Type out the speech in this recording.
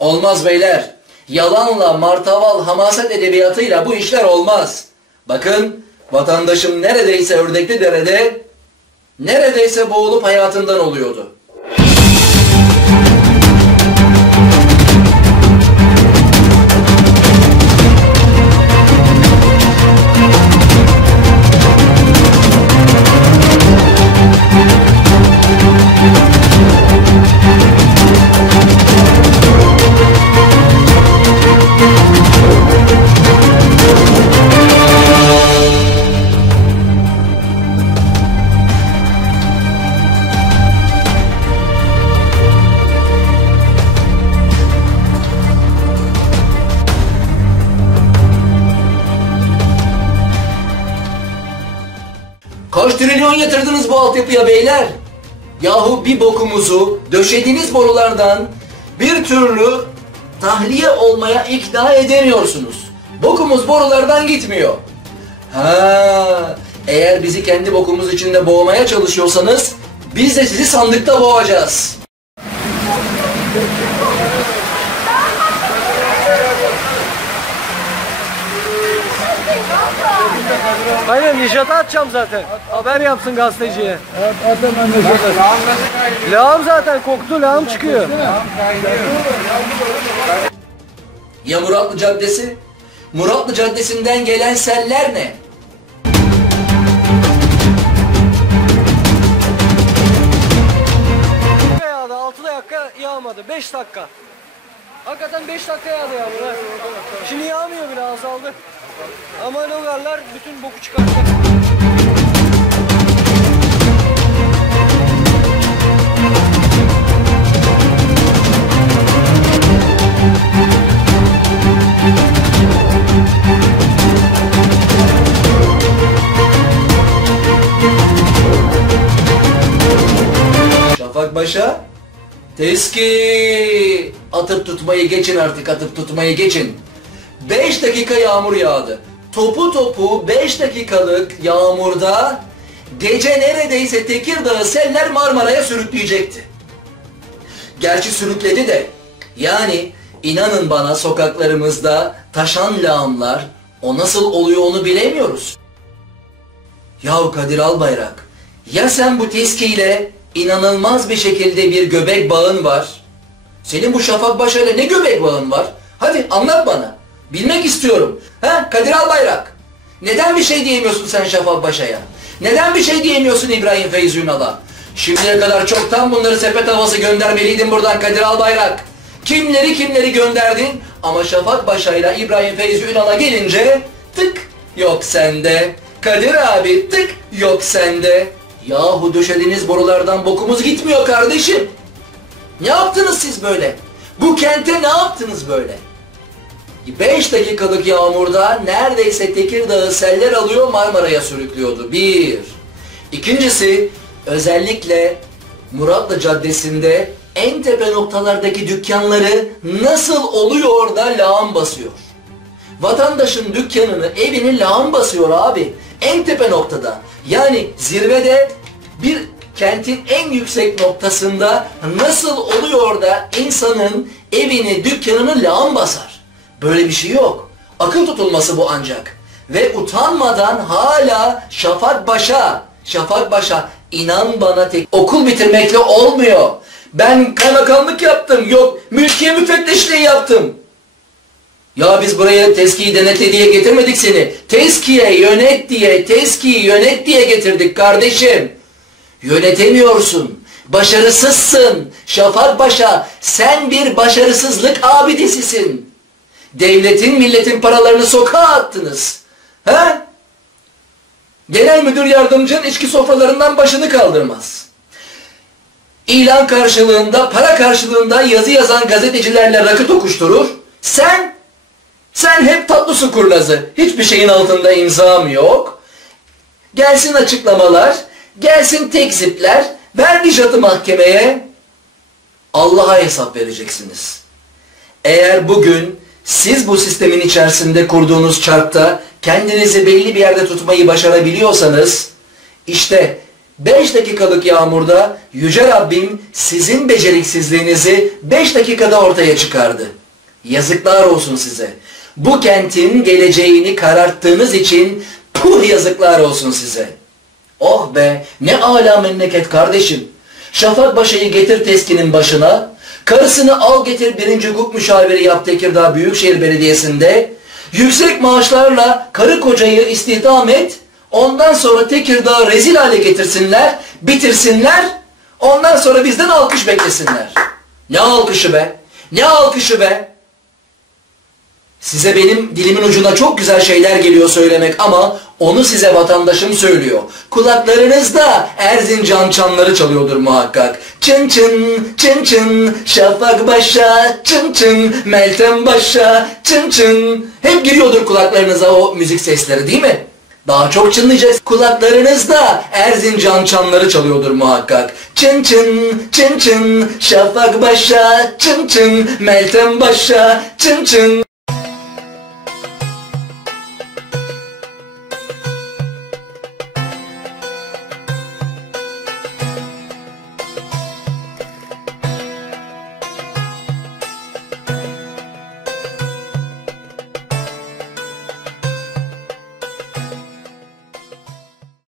Olmaz beyler. Yalanla, martaval, hamaset edebiyatıyla bu işler olmaz. Bakın vatandaşım neredeyse ördekli derede neredeyse boğulup hayatından oluyordu. Trilyon yatırdınız bu altyapıya beyler? Yahu bir bokumuzu döşediğiniz borulardan bir türlü tahliye olmaya ikna edemiyorsunuz. Bokumuz borulardan gitmiyor. Ha, eğer bizi kendi bokumuz içinde boğmaya çalışıyorsanız biz de sizi sandıkta boğacağız. Aynen Nişat'a atacağım zaten. Haber yapsın gazeteciye. Atın ben de şöyle. Lağım zaten koktu lağım çıkıyor. Ya Muratlı Caddesi? Muratlı Caddesi'nden gelen seller ne? yağdı 6 dakika yağmadı 5 dakika. Hakikaten 5 dakika yağdı yağmur. Şimdi yağmıyor bile azaldı. Ama logarlar bütün boku çıkartacak. Şafak Başa, Teski atıp tutmayı geçin artık atıp tutmayı geçin. 5 dakika yağmur yağdı. Topu topu 5 dakikalık yağmurda gece neredeyse Tekirdağ'ı seller Marmara'ya sürükleyecekti. Gerçi sürükledi de. Yani inanın bana sokaklarımızda taşan lağımlar o nasıl oluyor onu bilemiyoruz. Yahu Kadir Albayrak, ya sen bu teskiyle inanılmaz bir şekilde bir göbek bağın var. Senin bu Şafak Başar'la ne göbek bağın var? Hadi anlat bana. Bilmek istiyorum. Ha Kadir Albayrak. Neden bir şey diyemiyorsun sen Şafak Başa'ya? Neden bir şey diyemiyorsun İbrahim Feyzi? Şimdiye kadar çoktan bunları sepet havası göndermeliydin buradan Kadir Albayrak. Kimleri kimleri gönderdin ama Şafak Başa'yla İbrahim Feyzi gelince tık yok sende. Kadir abi tık yok sende. Yahu döşediğiniz borulardan bokumuz gitmiyor kardeşim. Ne yaptınız siz böyle? Bu kente ne yaptınız böyle? 5 dakikalık yağmurda neredeyse Tekirdağ'ı seller alıyor Marmara'ya sürüklüyordu. Bir. İkincisi özellikle Muratlı Caddesi'nde en tepe noktalardaki dükkanları nasıl oluyor da lağım basıyor. Vatandaşın dükkanını, evini lağım basıyor abi. En tepe noktada. Yani zirvede bir kentin en yüksek noktasında nasıl oluyor da insanın evini, dükkanını lağım basar? Böyle bir şey yok. Akıl tutulması bu ancak. Ve utanmadan hala Şafak Baş'a, Şafak Baş'a inan bana tek okul bitirmekle olmuyor. Ben kaymakamlık yaptım. Yok mülkiye müfettişliği yaptım. Ya biz buraya teskiyi denetle diye getirmedik seni. Teskiye yönet diye, teskiyi yönet diye getirdik kardeşim. Yönetemiyorsun. Başarısızsın. Şafak Başa sen bir başarısızlık abidesisin. Devletin milletin paralarını sokağa attınız. He? Genel müdür yardımcın içki sofralarından başını kaldırmaz. İlan karşılığında, para karşılığında yazı yazan gazetecilerle rakı tokuşturur. Sen, sen hep tatlı su kurnazı. Hiçbir şeyin altında imzam yok. Gelsin açıklamalar, gelsin tekzipler, ver Nişat'ı mahkemeye. Allah'a hesap vereceksiniz. Eğer bugün siz bu sistemin içerisinde kurduğunuz çarkta kendinizi belli bir yerde tutmayı başarabiliyorsanız, işte 5 dakikalık yağmurda Yüce Rabbim sizin beceriksizliğinizi 5 dakikada ortaya çıkardı. Yazıklar olsun size. Bu kentin geleceğini kararttığınız için puh yazıklar olsun size. Oh be ne âlâ memleket kardeşim. Şafak Paşa'yı getir teskinin başına. Karısını al getir birinci hukuk müşaviri yap Tekirdağ Büyükşehir Belediyesi'nde. Yüksek maaşlarla karı kocayı istihdam et. Ondan sonra Tekirdağ rezil hale getirsinler, bitirsinler. Ondan sonra bizden alkış beklesinler. Ne alkışı be? Ne alkışı be? Size benim dilimin ucuna çok güzel şeyler geliyor söylemek ama onu size vatandaşım söylüyor. Kulaklarınızda Erzincan çanları çalıyordur muhakkak. Çın çın, çın çın, Şafak Başa, çın çın, Meltem Başa, çın çın. Hep giriyordur kulaklarınıza o müzik sesleri değil mi? Daha çok çınlayacağız. Kulaklarınızda Erzincan çanları çalıyordur muhakkak. Çın çın, çın çın, Şafak Başa, çın çın, Meltem Başa, çın çın.